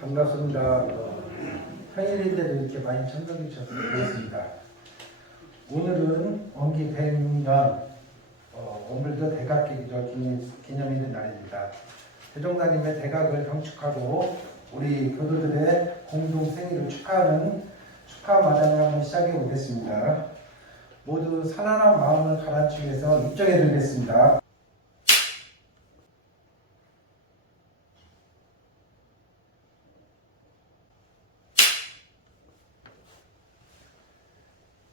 반갑습니다. 평일인데도 이렇게 많이 참석해 주셔서 고맙습니다. 오늘은 원기 100년 원불교 대각기조 기념일의 날입니다. 대종사님의 대각을 경축하고 우리 교도들의 공동 생일을 축하하는 축하 마당을 한번 시작해 보겠습니다. 모두 산란한 마음을 가라앉히기 위해서 입정해 드리겠습니다.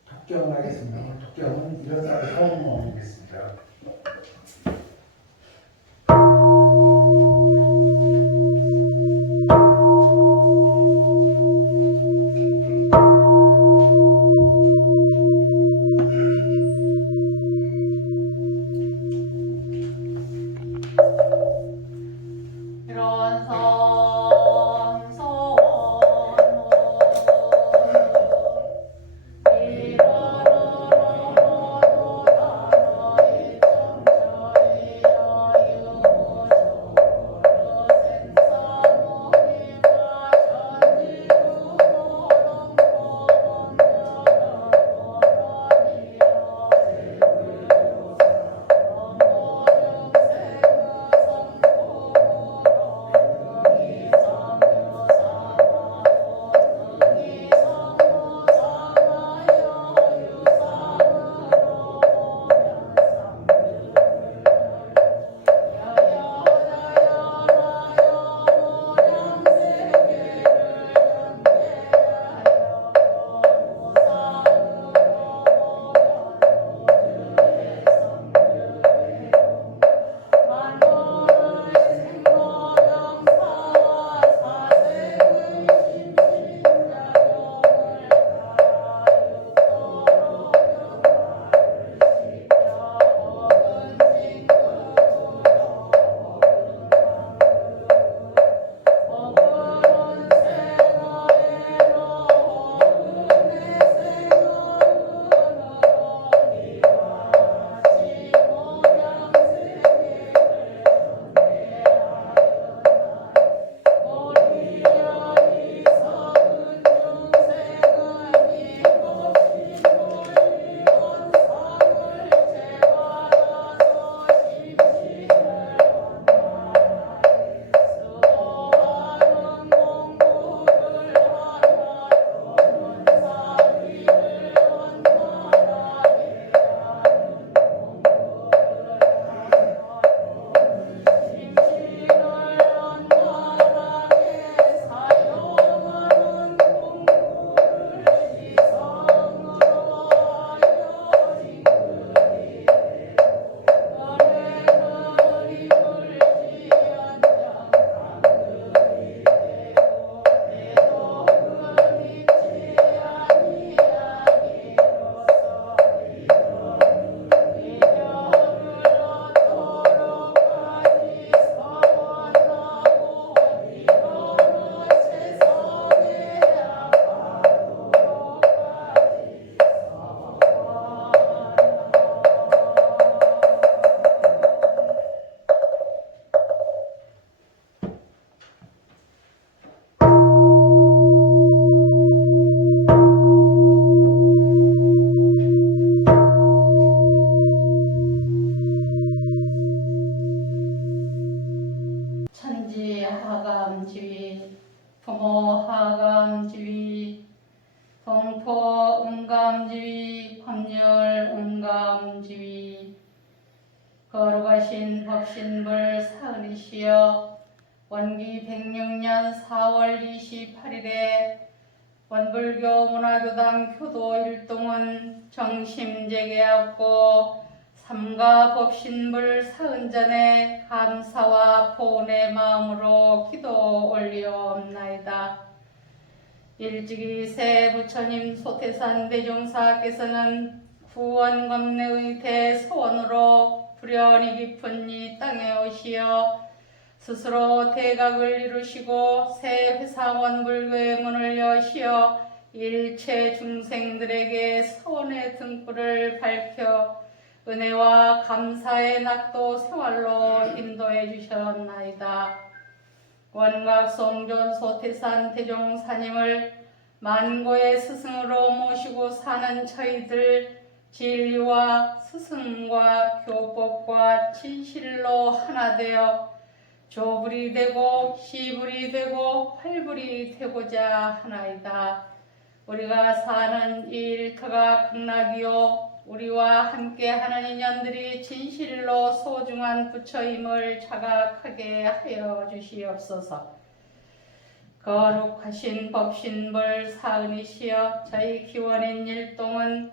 합격하겠습니다. 합격은 일어나서 처음 올리겠습니다. 하감지위, 부모하감지위, 동포음감지위, 법렬음감지위, 거룩하신 법신불 사은이시여 원기 106년 4월 28일에 원불교 문화교당 교도 일동은 정심재개하고 삼가 법신불 사은전에 감사와 보온의 마음으로 기도 올리옵나이다. 일찍이 새 부처님 소태산 대종사께서는 구원검내의 대소원으로 불연이 깊은 이 땅에 오시어 스스로 대각을 이루시고 새 회상원불교의 문을 여시어 일체 중생들에게 소원의 등불을 밝혀 은혜와 감사의 낙도 생활로 인도해 주셨나이다. 원각 송존 소태산 대종사님을 만고의 스승으로 모시고 사는 저희들 진리와 스승과 교법과 진실로 하나 되어 조불이 되고 시불이 되고 활불이 되고자 하나이다. 우리가 사는 이 일터가 극락이요 우리와 함께하는 인연들이 진실로 소중한 부처임을 자각하게 하여 주시옵소서. 거룩하신 법신불 사은이시여 저희 기원인 일동은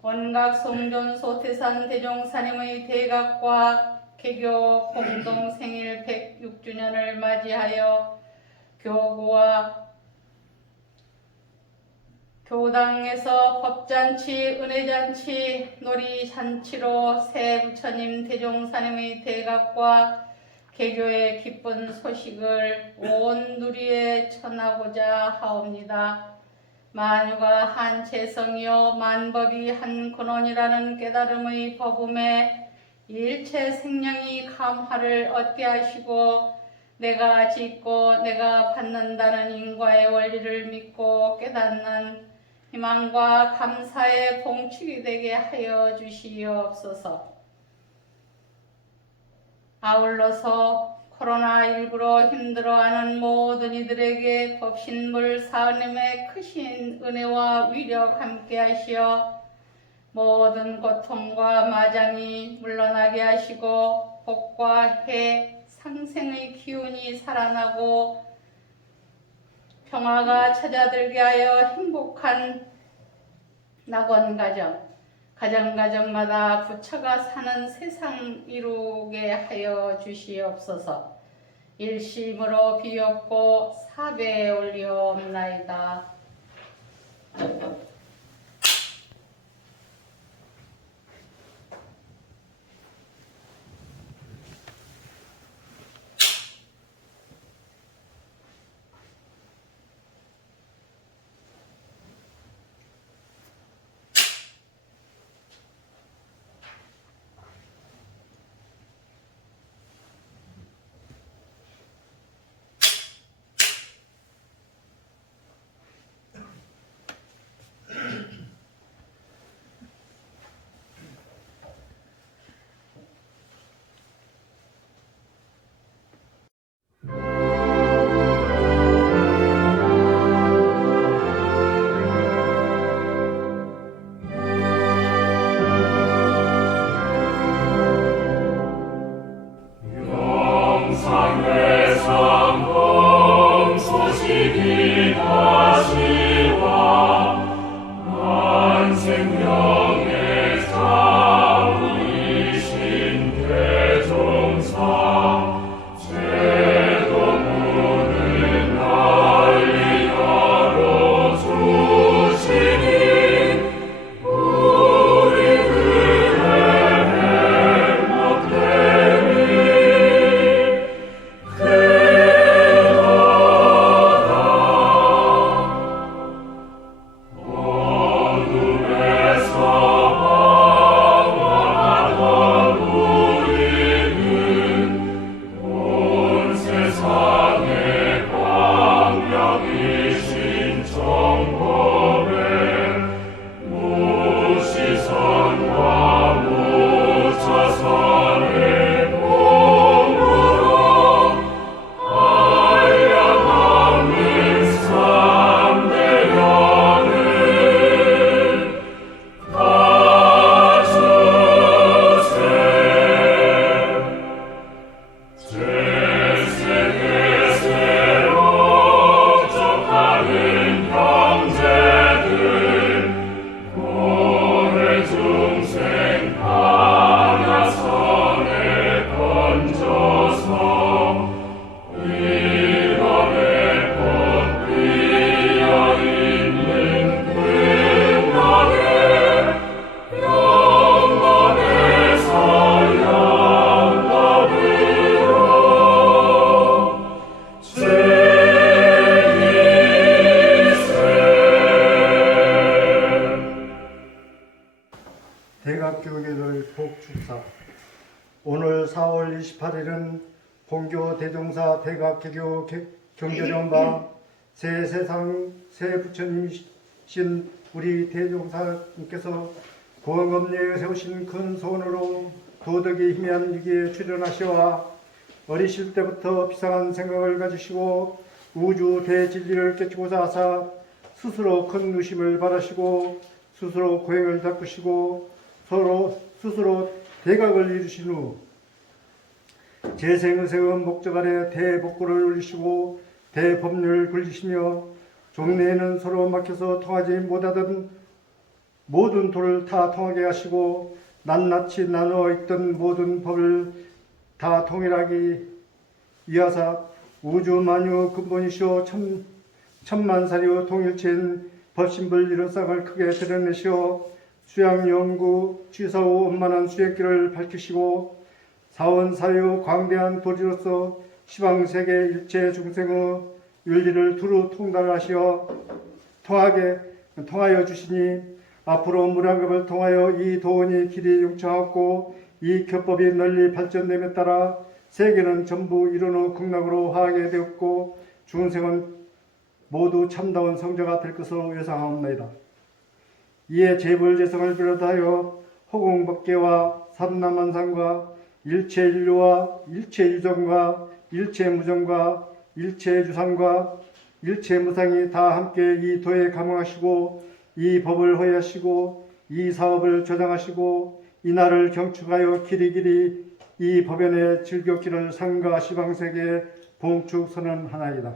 원각 송존 소태산 대종사님의 대각과 개교 공동생일 106주년을 맞이하여 교구와 교당에서 법잔치, 은혜잔치, 놀이잔치로 새 부처님 대종사님의 대각과 개교의 기쁜 소식을 온 누리에 전하고자 하옵니다. 만유가 한 재성이요 만법이 한 근원이라는 깨달음의 법음에 일체 생명이 감화를 얻게 하시고 내가 짓고 내가 받는다는 인과의 원리를 믿고 깨닫는 희망과 감사의 봉축이 되게 하여 주시옵소서. 아울러서 코로나19로 힘들어하는 모든 이들에게 법신불 사은님의 크신 은혜와 위력 함께 하시어 모든 고통과 마장이 물러나게 하시고 복과 해, 상생의 기운이 살아나고 평화가 찾아들게 하여 행복한 낙원가정, 가정가정마다 부처가 사는 세상 이루게 하여 주시옵소서. 일심으로 비옵고 사배에 올리옵나이다. 대종사 대각개교 경전연바 새 세상 새 부처님이신 우리 대종사님께서 고원검리에 세우신 큰 소원으로 도덕이 희미한 위기에 출현하시와 어리실 때부터 비상한 생각을 가지시고 우주 대진리를 깨치고자 하사 스스로 큰 의심을 바라시고 스스로 고행을 닦으시고 스스로 대각을 이루신 후 재생의세의 목적 아래 대복고를 올리시고 대법률을 굴리시며 종래에는 서로 막혀서 통하지 못하던 모든 도를 다 통하게 하시고 낱낱이 나누어 있던 모든 법을 다 통일하기 위하사 우주 만유 근본이시오 천만사류 통일체인 법신불 이루상을 크게 드러내시어 수양연구 취사후 원만한 수행길을 밝히시고 사원사유 광대한 도리로서 시방세계 일체 중생의 윤리를 두루 통달하시어 통하여 주시니 앞으로 무량겁을 통하여 이 도원이 길이 용창하고 이 격법이 널리 발전됨에 따라 세계는 전부 이루는 극락으로 화하게 되었고 중생은 모두 참다운 성자가 될 것으로 예상하옵나이다. 이에 재불재성을 비롯하여 허공법계와 삼남한상과 일체인류와 일체유정과 일체무정과 일체주상과 일체무상이 다 함께 이 도에 감응하시고 이 법을 허위하시고 이 사업을 조장하시고 이 날을 경축하여 길이길이 이 법연의 즐겼기를 상가 시방세계에 봉축 선언하나이다.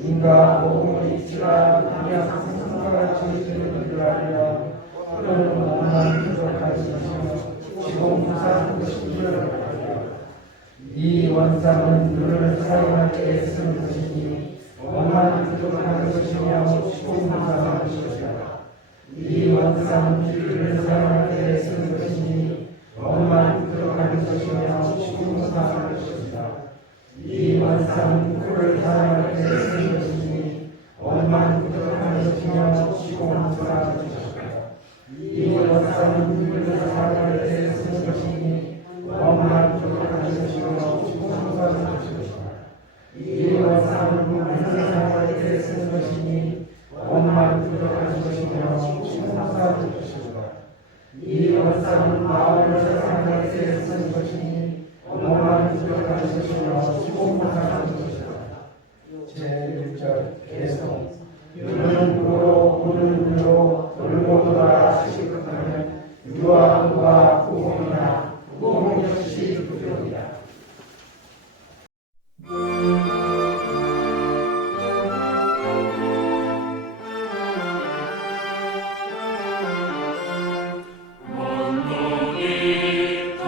인과 모금의 이치가 그냥 상승과 같이 이르는 줄 알며 또는 몸만 부족한 것이며 지공무사한 것인 줄 알며 이 원상은 눈을 사용할 때 쓰는 것이니 몸만 부족한 것이며 지공무사한 것이다. 이 원상은 귀를 사용할 때 쓰는 것이니 몸만 부족한 것이며 지공무사한 것이다. 이 원상은 코를 사용할 때 쓰는 것이니 몸만 부족한 것이며 지공무사한 것이다. 이 원상은 눈을 사용할 때 쓰는 것이니 몸만 부족한 것이며 지공무사한 것이다. 이 원상은 눈을 사용할 때 쓰는 것이니 몸만 부족한 것이며 지공무사한 것이다. 이 원상은 마음을 사용할 때 쓰는 것이니 몸만 부족한 것이며 지공무사한 것이다. 제1절 개성 유는 무로 우는 무로 돌고 돌아 시급하면 유와 무와 구공이나 구공 역시 부족이다. 만동이 다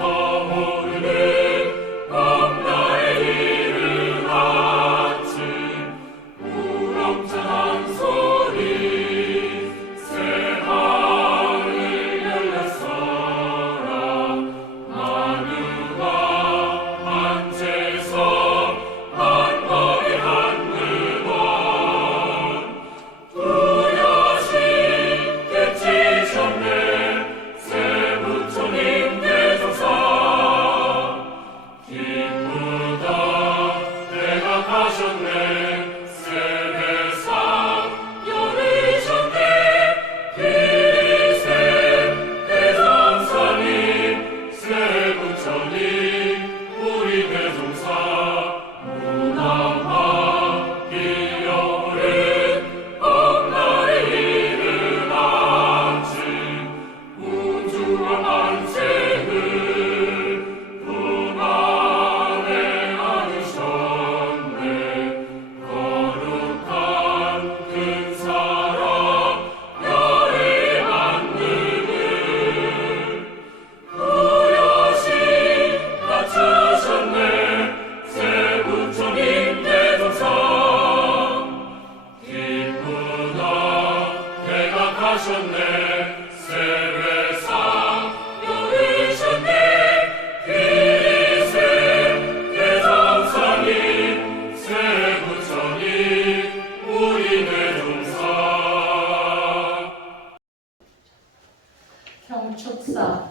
하셨네. 세례상 열으셨네. 그리세 대장사님 세부처님 우리네 종사. 경축사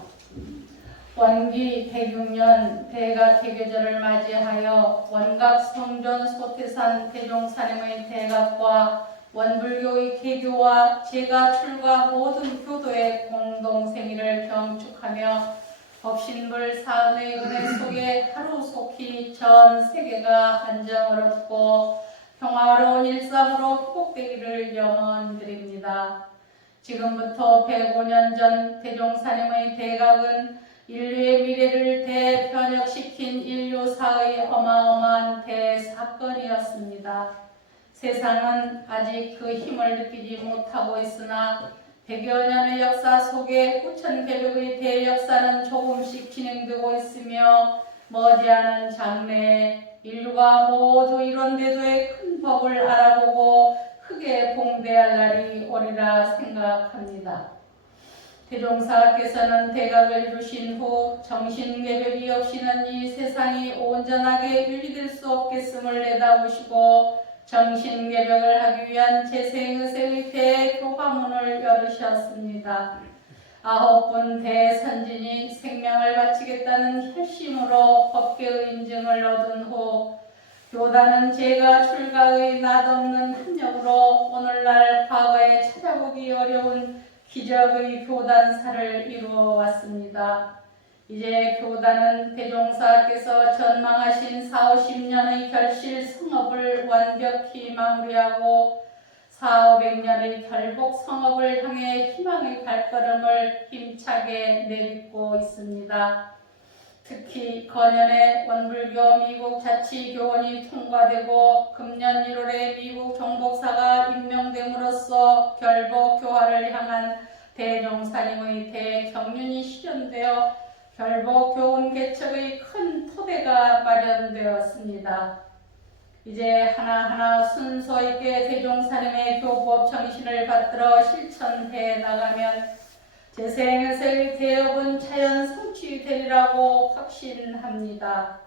원기 106년 대각개교절을 맞이하여 원각 성전 소태산 대종사님의 대각과 원불교의 개교와 제가 출가 모든 교도의 공동생일을 경축하며 법신불 사은의 은혜 속에 하루속히 전 세계가 안정을 얻고 평화로운 일상으로 회복되기를 염원 드립니다. 지금부터 105년 전 대종사님의 대각은 인류의 미래를 대변혁시킨 인류사의 어마어마한 대사건이었습니다. 세상은 아직 그 힘을 느끼지 못하고 있으나 100여 년의 역사 속에 후천개벽의 대역사는 조금씩 진행되고 있으며 머지않은 장래에 인류가 모두 이런 대도의 큰 법을 알아보고 크게 봉대할 날이 오리라 생각합니다. 대종사께서는 대각을 이루신 후 정신개벽이 없이는 이 세상이 온전하게 윤리될 수 없겠음을 내다보시고 정신개벽을 하기 위한 재생의세의 대교화문을 열으셨습니다. 9분 대선진이 생명을 바치겠다는 결심으로 법계의 인증을 얻은 후 교단은 제가 출가의 낯없는 합력으로 오늘날 과거에 찾아보기 어려운 기적의 교단사를 이루어 왔습니다. 이제 교단은 대종사께서 전망하신 40-50년의 결실 성업을 완벽히 마무리하고 400-500년의 결복 성업을 향해 희망의 발걸음을 힘차게 내딛고 있습니다. 특히 건연의 원불교 미국 자치교원이 통과되고 금년 1월에 미국 정복사가 임명됨으로써 결복 교화를 향한 대종사님의 대경륜이 실현되어 결복 교훈 개척의 큰 토대가 마련되었습니다. 이제 하나하나 순서 있게 대종사님의 교법 정신을 받들어 실천해 나가면 재생의세의 대업은 자연 성취되리라고 확신합니다.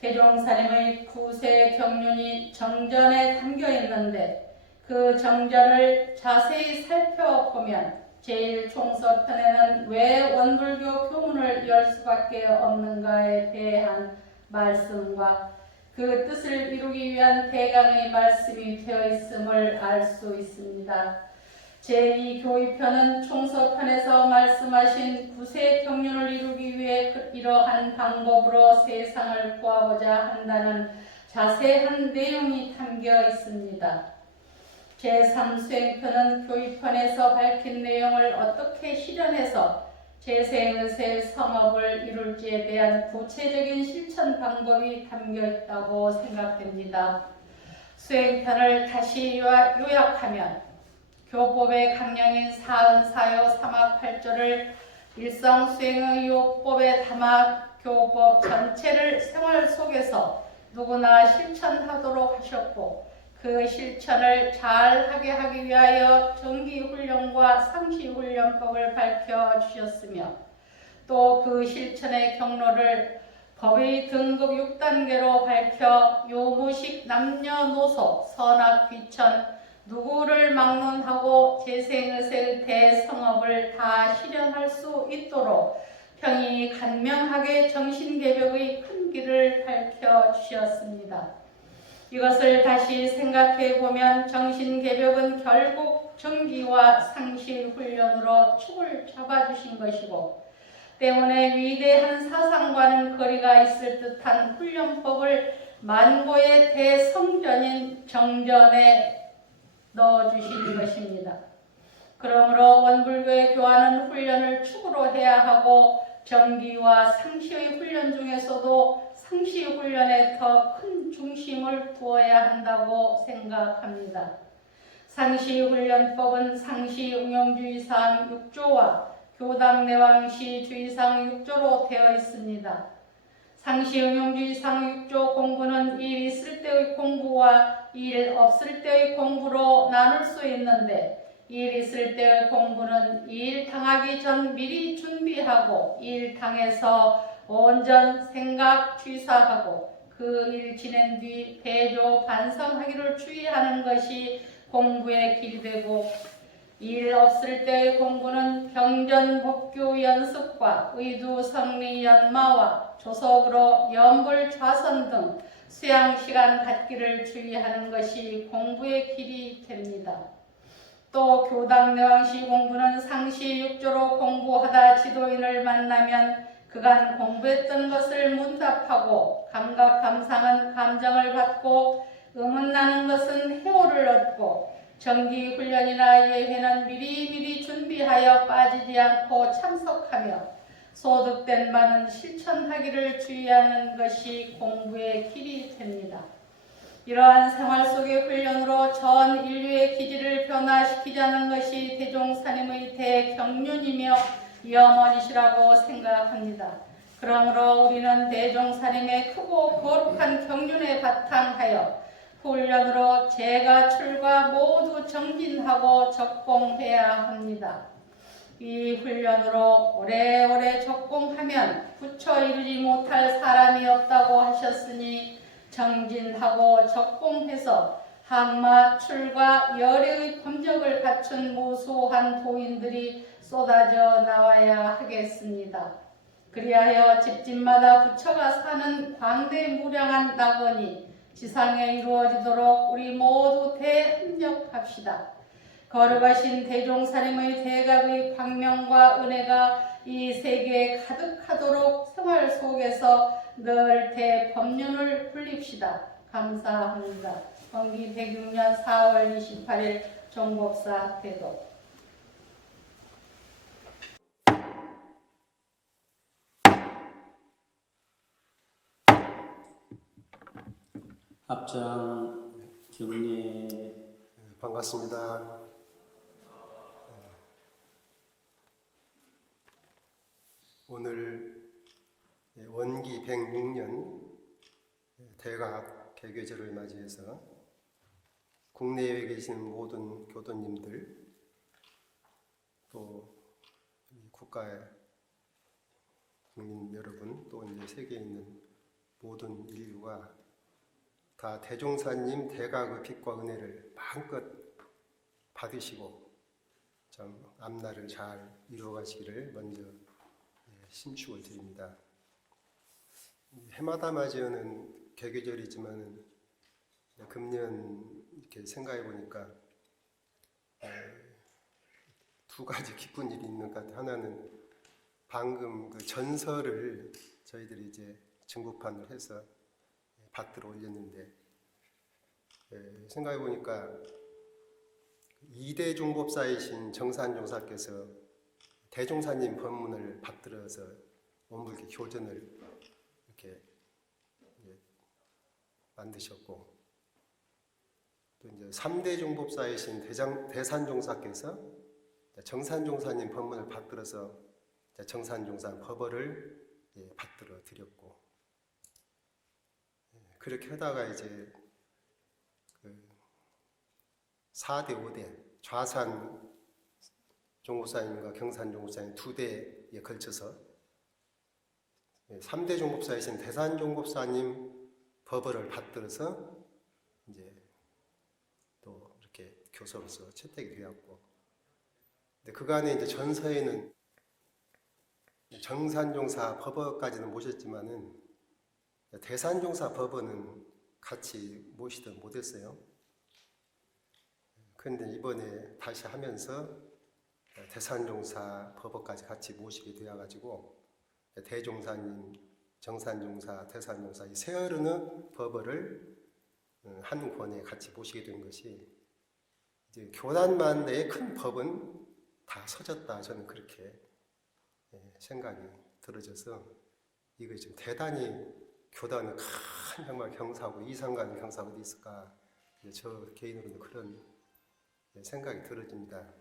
대종사님의 구세 경륜이 정전에 담겨 있는데 그 정전을 자세히 살펴보면 제1총서편에는 왜 원불교 교문을 열 수밖에 없는가에 대한 말씀과 그 뜻을 이루기 위한 대강의 말씀이 되어 있음을 알 수 있습니다. 제2교의편은 총서편에서 말씀하신 구세 경륜을 이루기 위해 이러한 방법으로 세상을 구하고자 한다는 자세한 내용이 담겨 있습니다. 제3수행편은 교의편에서 밝힌 내용을 어떻게 실현해서 재생의세 성업을 이룰지에 대한 구체적인 실천 방법이 담겨 있다고 생각됩니다. 수행편을 다시 요약하면 교법의 강령인 사은사요 삼합팔조를 일상수행의 요법에 담아 교법 전체를 생활 속에서 누구나 실천하도록 하셨고 그 실천을 잘하게 하기 위하여 정기훈련과 상시훈련법을 밝혀주셨으며 또 그 실천의 경로를 법의 등급 6단계로 밝혀 요무식 남녀노소 선악귀천 누구를 막론하고 재생의세의 대성업을 다 실현할 수 있도록 평이 간명하게 정신개벽의 큰 길을 밝혀주셨습니다. 이것을 다시 생각해 보면 정신개벽은 결국 정기와 상시훈련으로 축을 잡아주신 것이고 때문에 위대한 사상과는 거리가 있을 듯한 훈련법을 만고의 대성전인 정전에 넣어주신 것입니다. 그러므로 원불교의 교화는 훈련을 축으로 해야 하고 정기와 상시의 훈련 중에서도 상시 훈련에 더 큰 중심을 두어야 한다고 생각합니다. 상시 훈련법은 상시 응용주의사항 6조와 교당 내왕시 주의사항 6조로 되어 있습니다. 상시 응용주의사항 6조 공부는 일 있을 때의 공부와 일 없을 때의 공부로 나눌 수 있는데 일 있을 때의 공부는 일 당하기 전 미리 준비하고 일 당해서 온전 생각 취사하고 그 일 지낸 뒤 대조 반성하기를 주의하는 것이 공부의 길이 되고 일 없을 때의 공부는 경전 복교 연습과 의두 성리 연마와 조석으로 연불 좌선 등 수양 시간 갖기를 주의하는 것이 공부의 길이 됩니다. 또 교당 내왕시 공부는 상시 육조로 공부하다 지도인을 만나면 그간 공부했던 것을 문답하고 감각 감상은 감정을 받고 의문나는 것은 해오를 얻고 정기 훈련이나 예회는 미리미리 준비하여 빠지지 않고 참석하며 소득된 바는 실천하기를 주의하는 것이 공부의 길이 됩니다. 이러한 생활 속의 훈련으로 전 인류의 기질을 변화시키자는 것이 대종사님의 대경륜이며 염원이시라고 생각합니다. 그러므로 우리는 대종사님의 크고 거룩한 경륜에 바탕하여 훈련으로 재가 출가 모두 정진하고 적공해야 합니다. 이 훈련으로 오래오래 적공하면 부처 이루지 못할 사람이 없다고 하셨으니 정진하고 적공해서 항마 출가 열애의 검적을 갖춘 무수한 도인들이 쏟아져 나와야 하겠습니다. 그리하여 집집마다 부처가 사는 광대무량한 낙원이 지상에 이루어지도록 우리 모두 대협력합시다. 거룩하신 대종사님의 대각의 광명과 은혜가 이 세계에 가득하도록 생활 속에서 늘 대법륜을 굴립시다. 감사합니다. 건기 106년 4월 28일 종법사 대도. 합장 경례. 반갑습니다. 오늘 원기 106년 대각 개교절을 맞이해서 국내에 계신 모든 교도님들 또 국가의 국민 여러분 또 이제 세계에 있는 모든 인류가 다 대종사님 대각의 빛과 은혜를 마음껏 받으시고 좀 앞날을 잘 이루어가시기를 먼저 신축을 드립니다. 해마다 맞이하는 개교절이지만 금년 이렇게 생각해 보니까 두 가지 기쁜 일이 있는 것 같아요. 하나는 방금 그 전설을 저희들이 이제 증거판을 해서 밭들어 올렸는데 생각해 보니까 2대 종법사이신 정산종사께서 대종사님 법문을 받들어서 원불교 교전을 이렇게 만드셨고 또 이제 3대 종법사이신 대산종사께서 정산종사님 법문을 받들어서 정산종사 법어를 받들어 드렸고 그렇게 하다가 이제 그 4대 5대 좌산 종법사님과 경산 종법사님 2대에 걸쳐서 3대 종법사이신 대산 종법사님 법어를 받들어서 이제 또 이렇게 교서로서 채택이 되었고 근데 그간에 이제 전서에는 정산종사 법어까지는 모셨지만은 대산종사 법어는 같이 모시지 못했어요. 그런데 이번에 다시 하면서 대산종사 법어까지 같이 모시게 되어가지고 대종사님, 정산종사, 대산종사 이 세 어른의 법어를 한 권에 같이 모시게 된 것이 이제 교단만 내의 큰 법은 다 서졌다 저는 그렇게 생각이 들어져서 이거 지금 대단히 교단은 큰 정말 경사고 이상간 경사가 어디 있을까 저 개인으로는 그런 생각이 들어집니다.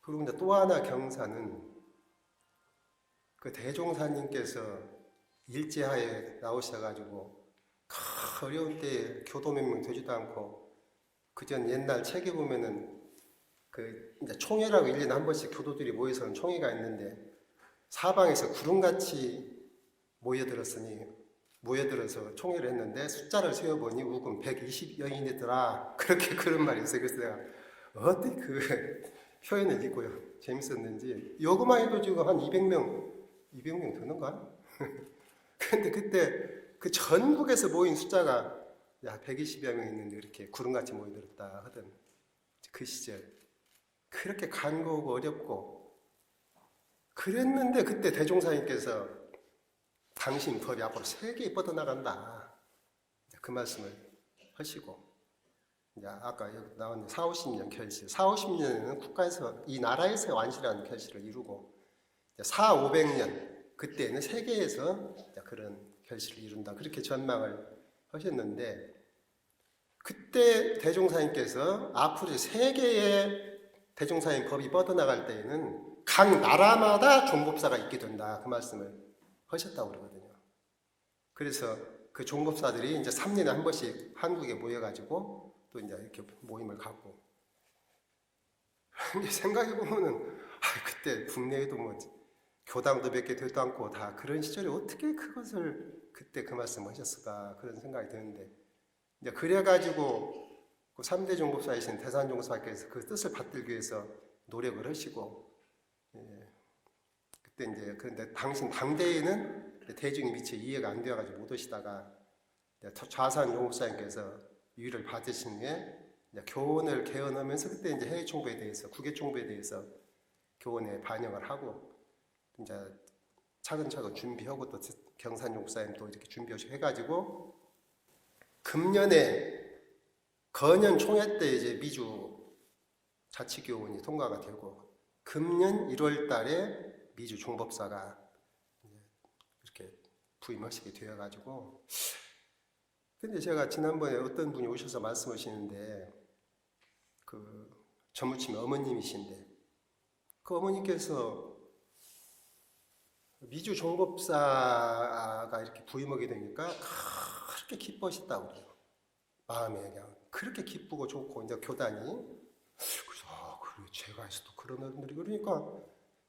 그리고 이제 또 하나 경사는 그 대종사님께서 일제하에 나오셔가지고 어려운 때에 교도명명 되지도 않고 그전 옛날 책에 보면은 그 이제 총회라고 1년에 한 번씩 교도들이 모여서 하는 총회가 있는데 사방에서 구름같이 모여들어서 총회를 했는데 숫자를 세어보니 우금 120여인이더라. 그렇게 그런 말이 있어요. 그래서 내가 어떻게 그 표현을 읽고요. 재밌었는지 요거만 해도 지금 한 200명 되는가? 근데 그때 그 전국에서 모인 숫자가 야 120여 명 있는데 이렇게 구름같이 모여들었다 하던 그 시절 그렇게 간고하고 어렵고 그랬는데 그때 대종사님께서 당신 법이 앞으로 세계에 뻗어나간다 그 말씀을 하시고 이제 아까 여기 나온 40-50년 결실 40-50년에는 국가에서 이 나라에서 완실한 결실을 이루고 400-500년 그때는 세계에서 그런 결실을 이룬다 그렇게 전망을 하셨는데 그때 대종사님께서 앞으로 세계의 대종사님 법이 뻗어나갈 때에는 각 나라마다 종법사가 있게 된다 그 말씀을 하셨다고 그러거든요. 그래서 그 종법사들이 이제 3년에 한 번씩 한국에 모여가지고 또 이제 이렇게 모임을 갖고 생각해 보면은 그때 국내에도 뭐 교당도 몇 개 되도 않고 다 그런 시절에 어떻게 그것을 그때 그 말씀하셨을까 그런 생각이 드는데 이제 그래가지고 그 3대 종법사이신 대산종사께서 그 뜻을 받들기 위해서 노력을 하시고 그때 이제 그런데 당신 당대에는 대중이 미처 이해가 안 되어가지고 못 오시다가 좌산 종법사님께서 유의를 받으신 후에 교원을 개헌하면서 그때 이제 해외 총부에 대해서 국외 총부에 대해서 교원에 반영을 하고 이제 차근차근 준비하고 또 경산 목사님 또 이렇게 준비해가지고 금년에 거년 총회 때 이제 미주 자치교원이 통과가 되고 금년 1월 달에 미주 종법사가 이렇게 부임하시게 되어가지고 근데 제가 지난번에 어떤 분이 오셔서 말씀하시는데 그 전무침 어머님이신데 그 어머니께서 미주 종법사가 이렇게 부임하게 되니까 그렇게 기뻐하셨다고 그래요. 마음에 그냥 그렇게 기쁘고 좋고 이제 교단이 그래서 그래 제가 있어도 그런 어른들이 그러니까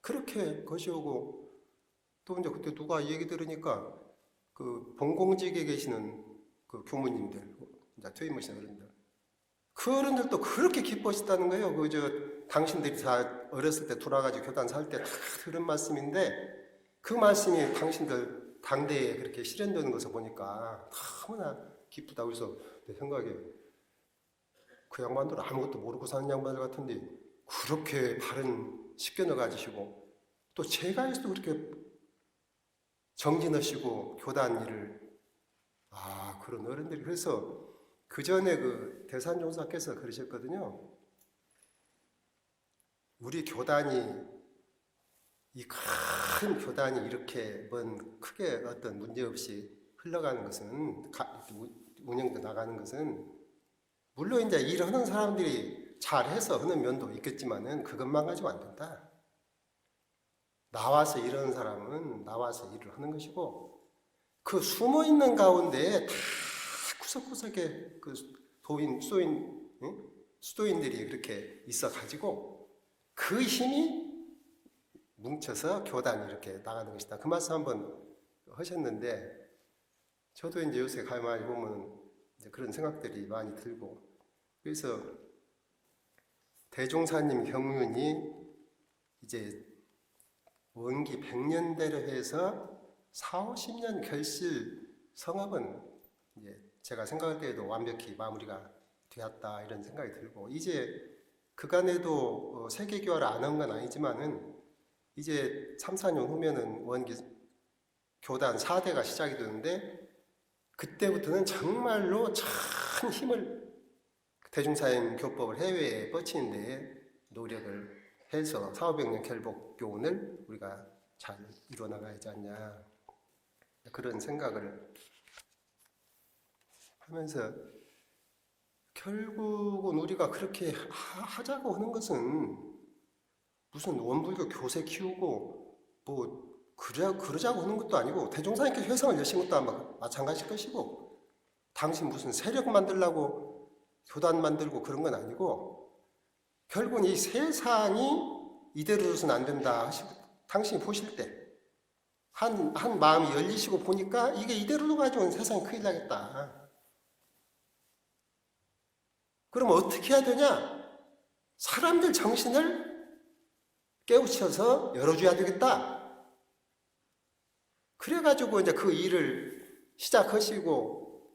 그렇게 거시오고 또 이제 그때 누가 얘기 들으니까 그 본공직에 계시는 그 교무님들 이제 퇴임하신 어른들 그 어른들도 그렇게 기뻐하셨다는 거예요. 그 저 당신들이 다 어렸을 때 돌아가지고 교단 살 때 다 들은 말씀인데 그 말씀이 당신들 당대에 그렇게 실현되는 것을 보니까 너무나 기쁘다. 그래서 내 생각에 그 양반들 아무것도 모르고 사는 양반들 같은데 그렇게 바른 식견을 가지시고 또 제가 해서도 그렇게 정진하시고 교단 일을 그런 어른들이 그래서 그 전에 그 대산종사께서 그러셨거든요. 우리 교단이 이 큰 교단이 이렇게 뭔 크게 어떤 문제 없이 흘러가는 것은 운영돼 나가는 것은 물론 이제 일하는 사람들이 잘해서 하는 면도 있겠지만은 그것만 가지고 안 된다. 나와서 일하는 사람은 나와서 일을 하는 것이고 그 숨어 있는 가운데 다 구석구석에 그 수도인들이 그렇게 있어 가지고 그 힘이 뭉쳐서 교단이 이렇게 나가는 것이다. 그 말씀 한번 하셨는데 저도 이제 요새 가만히 보면 이제 그런 생각들이 많이 들고 그래서 대종사님 경륜이 이제 원기 100년대로 해서 40-50년 결실 성업은 이제 제가 생각할 때에도 완벽히 마무리가 되었다 이런 생각이 들고 이제 그간에도 세계교화를 안 한 건 아니지만은 이제 3-4년 후면은 원기 교단 4대가 시작이 되는데 그때부터는 정말로 큰 힘을 대중사님 교법을 해외에 뻗치는 데에 노력을 해서 400년 결복 교훈을 우리가 잘 이루어나가야지 않냐 그런 생각을 하면서 결국은 우리가 그렇게 하자고 하는 것은 무슨 원불교 교세 키우고 뭐 그러자고 하는 것도 아니고 대종사님께서 회상을 여신 것도 아마 마찬가지일 것이고 당신 무슨 세력 만들려고 교단 만들고 그런 건 아니고 결국은 이 세상이 이대로서는 안 된다 하시고 당신이 보실 때 한 마음이 열리시고 보니까 이게 이대로 가지고는 세상이 큰일 나겠다. 그럼 어떻게 해야 되냐? 사람들 정신을 깨우쳐서 열어줘야 되겠다. 그래가지고 이제 그 일을 시작하시고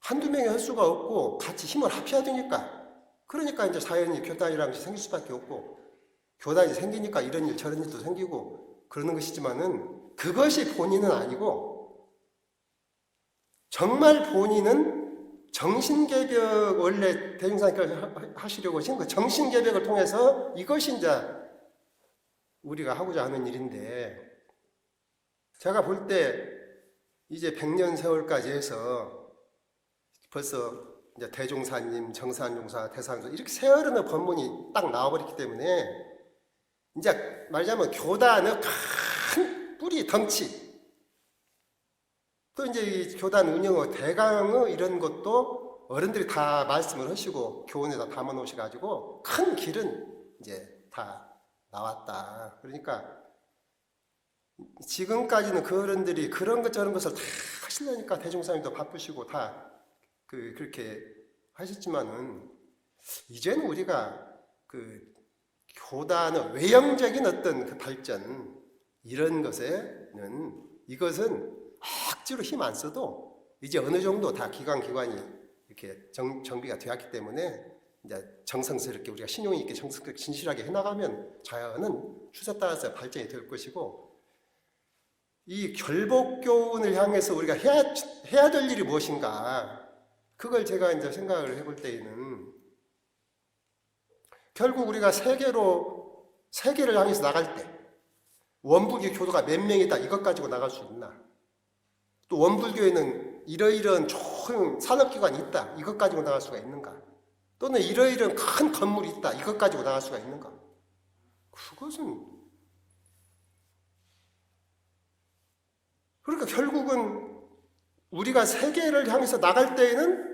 한두 명이 할 수가 없고 같이 힘을 합쳐야 되니까 그러니까 이제 자연히 교단이라는 것이 생길 수밖에 없고 교단이 생기니까 이런 일 저런 일도 생기고 그러는 것이지만은 그것이 본인은 아니고 정말 본인은 정신개벽 원래 대중사님께서 하시려고 하신 그 정신개벽을 통해서 이것이 이제 우리가 하고자 하는 일인데 제가 볼 때 이제 100년 세월까지 해서 벌써 이제 대종사님, 정산용사, 대산용사 이렇게 세월의 법문이 딱 나와버렸기 때문에 이제 말하자면 교단의 큰 뿌리 덩치 또 이제 이 교단 운영의 대강의 이런 것도 어른들이 다 말씀을 하시고 교훈에다 담아 놓으셔가지고 큰 길은 이제 다 나왔다. 그러니까 지금까지는 그 어른들이 그런 것 저런 것을 다 하시려니까 대종사님도 바쁘시고 다 그렇게 하셨지만은 이제는 우리가 그 교단의 외형적인 어떤 그 발전 이런 것에는 이것은 억지로 힘 안 써도 이제 어느 정도 다 기관이 이렇게 정비가 되었기 때문에 이제 정성스럽게 우리가 신용이 있게 정성스럽게 진실하게 해나가면 자연은 추세 따라서 발전이 될 것이고 이 결복교훈을 향해서 우리가 해야 될 일이 무엇인가 그걸 제가 이제 생각을 해볼 때에는 결국 우리가 세계를 향해서 나갈 때 원불교 교도가 몇 명이다 이것 가지고 나갈 수 있나? 또 원불교에는 이러이러한 좋은 산업기관이 있다 이것 가지고 나갈 수가 있는가? 또는 이러이러한 큰 건물이 있다 이것 가지고 나갈 수가 있는가? 그것은 그러니까 결국은 우리가 세계를 향해서 나갈 때에는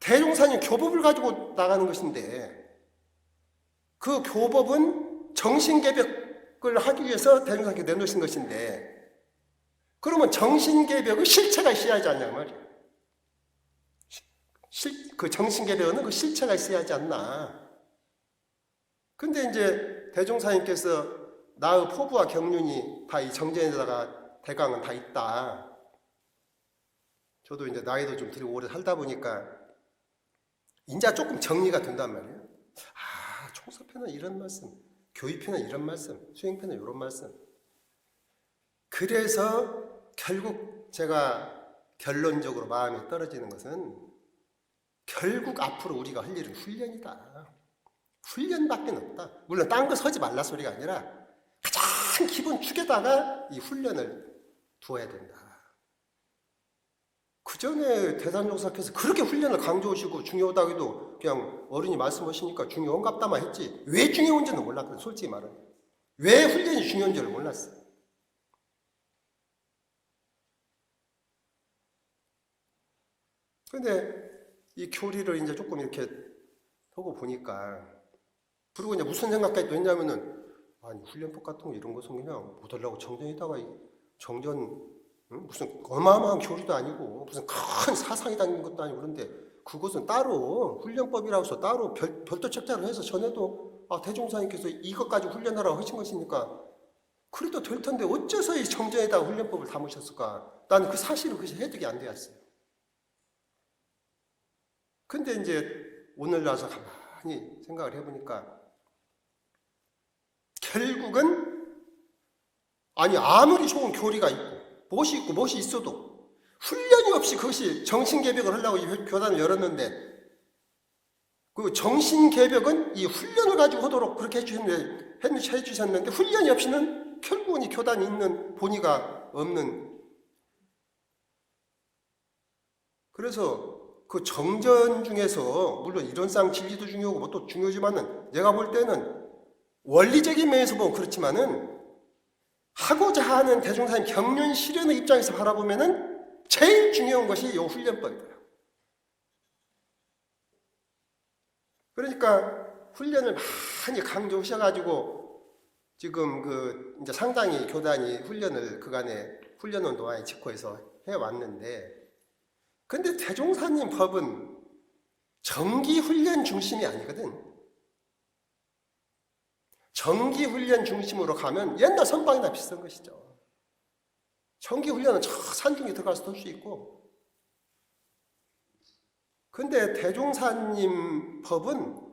대종사님 교법을 가지고 나가는 것인데 그 교법은 정신개벽을 하기 위해서 대종사님께 내놓으신 것인데 그러면 정신개벽의 실체가 있어야 하지 않냐 말이야. 그 정신개벽은 그 실체가 있어야 하지 않나. 근데 이제 대종사님께서 나의 포부와 경륜이 다 이 정전에다가 대강은 다 있다. 저도 이제 나이도 좀 들고 오래 살다 보니까 이제 조금 정리가 된단 말이에요. 아, 총서편은 이런 말씀, 교의편은 이런 말씀, 수행편은 이런 말씀. 그래서 결국 제가 결론적으로 마음이 떨어지는 것은 결국 앞으로 우리가 할 일은 훈련이다. 훈련밖에 없다. 물론 딴 거 서지 말라 소리가 아니라 가장 기본 축에다가 이 훈련을 두어야 된다. 그 전에 대산종사께서 그렇게 훈련을 강조하시고 중요하다고도 그냥 어른이 말씀하시니까 중요한갑다만 했지 왜 중요한지는 몰랐거든. 솔직히 말하면 왜 훈련이 중요한지를 몰랐어. 근데 이 교리를 이제 조금 이렇게 하고 보니까 그리고 이제 무슨 생각까지 또 했냐면은 아니 훈련법 같은 거 이런 것은 그냥 못 하려고 정전에다가 정전 무슨 어마어마한 교리도 아니고 무슨 큰 사상이 담긴 것도 아니고 그런데 그것은 따로 훈련법이라고 해서 따로 별도 책자를 해서 전에도 대종사님께서 이것 가지고 훈련하라고 하신 것이니까 그래도 될 텐데 어째서 이 정전에다가 훈련법을 담으셨을까? 나는 그 사실은 그것이 해석이 안 되었어요. 근데 이제 오늘 와서 가만히 생각을 해보니까 결국은 아니 아무리 좋은 교리가 있고 무엇이 있어도 훈련이 없이 그것이 정신개벽을 하려고 이 교단을 열었는데 그 정신개벽은 이 훈련을 가지고 하도록 그렇게 해주셨는데 훈련이 없이는 결국은 이 교단이 있는 본의가 없는 그래서 그 정전 중에서 물론 이론상 진리도 중요하고 뭐 또 중요하지만은 내가 볼 때는 원리적인 면에서 보면 그렇지만은 하고자 하는 대종사님 경륜 실현의 입장에서 바라보면은 제일 중요한 것이 이 훈련법이다. 그러니까 훈련을 많이 강조하셔가지고 지금 이제 상당히 교단이 훈련을 그간에 훈련원 동안에 직후에서 해왔는데, 근데 대종사님 법은 정기 훈련 중심이 아니거든. 정기 훈련 중심으로 가면 옛날 선방이나 비슷한 것이죠. 정기 훈련은 저 산중에 들어가서 볼 수 있고, 근데 대종사님 법은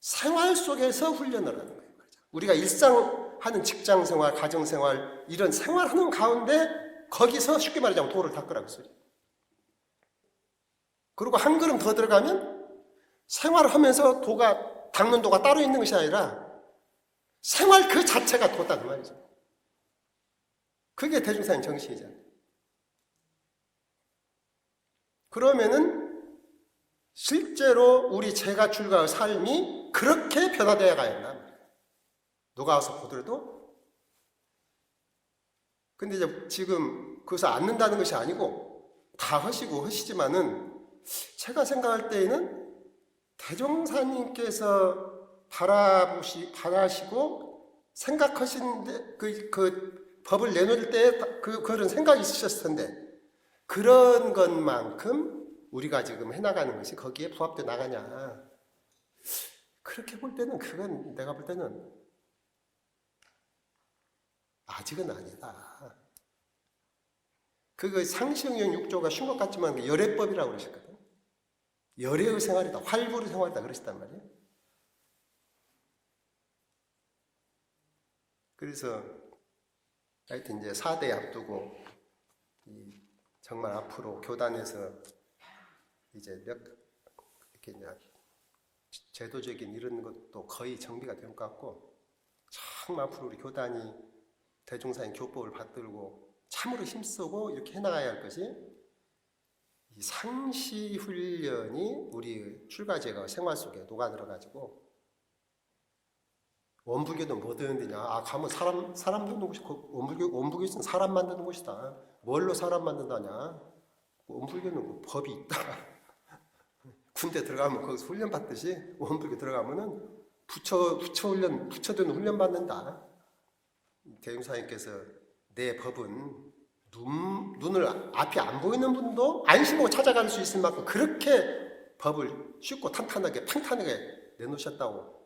생활 속에서 훈련을 하는 거예요. 우리가 일상 하는 직장 생활, 가정 생활, 이런 생활하는 가운데 거기서 쉽게 말하자면 도를 닦으라고 소리. 그리고 한 걸음 더 들어가면 생활을 하면서 닦는 도가 따로 있는 것이 아니라 생활 그 자체가 도다 그 말이죠. 그게 대종사님 정신이잖아요. 그러면은 실제로 우리 제가 출가의 삶이 그렇게 변화되어 가야 한다. 누가 와서 보더라도. 근데 이제 지금 그것을 않는다는 것이 아니고 다 하시지만은 제가 생각할 때에는 대종사님께서 바라시고 생각하시는데 그 법을 내놓을 때 그런 생각이 있으셨을 텐데, 그런 것만큼 우리가 지금 해나가는 것이 거기에 부합돼 나가냐, 그렇게 볼 때는 그건 내가 볼 때는 아직은 아니다. 그거 상시응용 6조가 쉰 것 같지만 열애법이라고 그러셨거든. 열애의 생활이다, 활부의 생활이다 그러셨단 말이에요. 그래서 하여튼 이제 4대 앞두고 정말 앞으로 교단에서 이제 이렇게 이제 제도적인 이런 것도 거의 정비가 된 것 같고, 참 앞으로 우리 교단이 대종사님 교법을 받들고 참으로 힘쓰고 이렇게 해나가야 할 것이, 이 상시 훈련이 우리 출가제가 생활 속에 녹아들어가지고, 원불교는 뭐 되는 데냐? 가면 사람 만드는 곳이, 원불교는 사람 만드는 곳이다. 뭘로 사람 만든다냐? 원불교는 뭐 법이 있다. 군대 들어가면 거기서 훈련 받듯이 원불교 들어가면은 부처되는 훈련 받는다. 대종사님께서 내 법은 눈을 앞이 안 보이는 분도 안심하고 찾아갈 수 있을 만큼 그렇게 법을 쉽고 탄탄하게 평탄하게 내놓으셨다고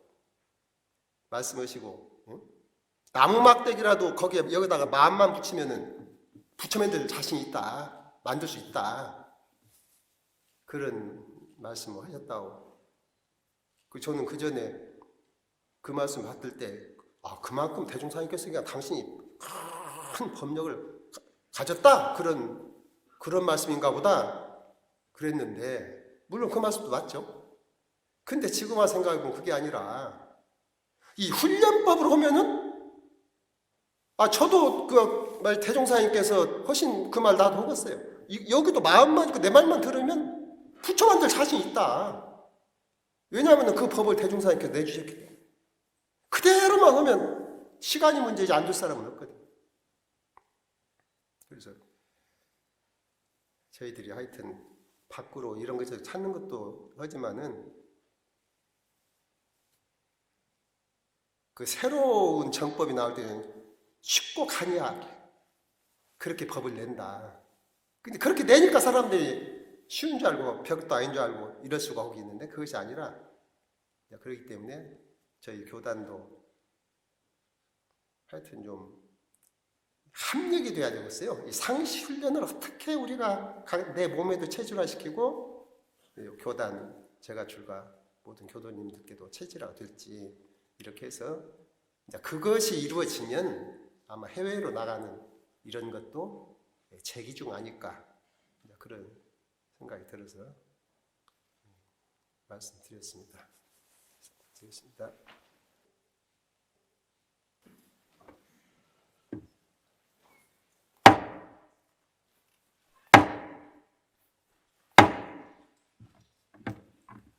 말씀하시고, 응? 나무 막대기라도 거기에 여기다가 마음만 붙이면은 부처맨들 자신이 있다, 만들 수 있다, 그런 말씀을 하셨다고. 저는 그 전에 그 말씀 받을 때 그만큼 대종사님께서 그냥 당신이 큰 법력을 가졌다, 그런 말씀인가 보다 그랬는데, 물론 그 말씀도 맞죠. 근데 지금 와서 생각해보면 그게 아니라 이 훈련법으로 하면은, 저도 대종사님께서 하신 그 말 나도 하겠어요. 여기도 마음만 있고 내 말만 들으면 부처만들 자신 있다. 왜냐하면 그 법을 대종사님께서 내주셨기 때문에. 그대로만 하면 시간이 문제지 안 될 사람은 없거든. 그래서 저희들이 하여튼 밖으로 이런 것을 찾는 것도 하지만은, 그 새로운 정법이 나올 때는 쉽고 간이하게 그렇게 법을 낸다. 근데 그렇게 내니까 사람들이 쉬운 줄 알고 벽도 아닌 줄 알고 이럴 수가 거기 있는데, 그것이 아니라, 그렇기 때문에 저희 교단도 하여튼 좀 합력이 돼야 되겠어요. 이 상시 훈련을 어떻게 우리가 내 몸에도 체질화시키고, 교단, 제가 출가 모든 교도님들께도 체질화가 될지, 이렇게 해서 그것이 이루어지면 아마 해외로 나가는 이런 것도 제기 중 아닐까, 그런 생각이 들어서 말씀드렸습니다. 드리겠습니다.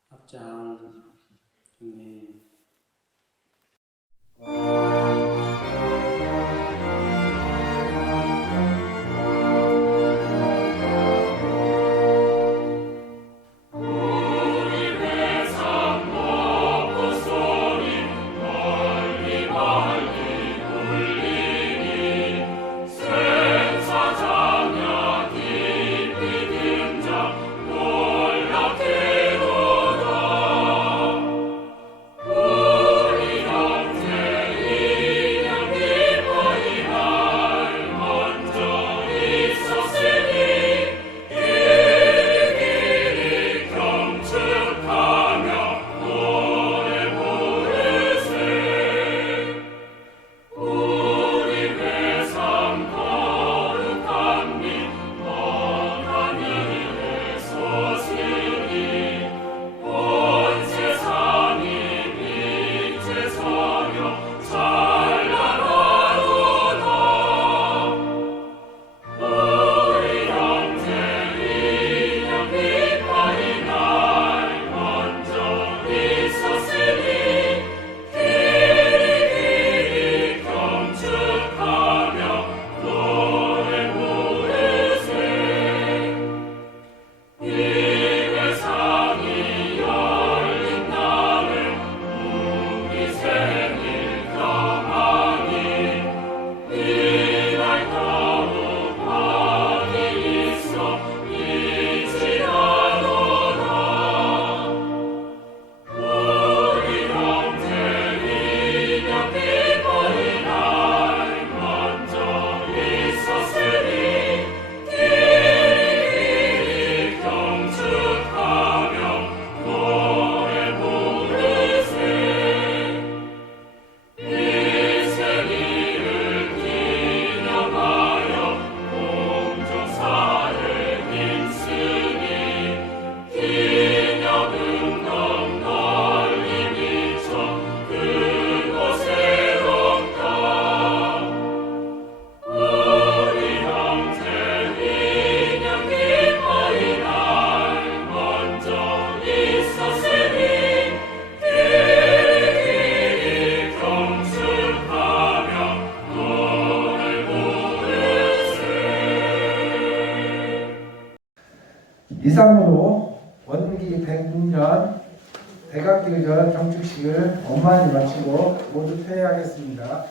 합장 중에 우리 회상 먹고 이상으로 원기 106년 대각기의전 경축식을 원만히 마치고 모두 퇴회하겠습니다.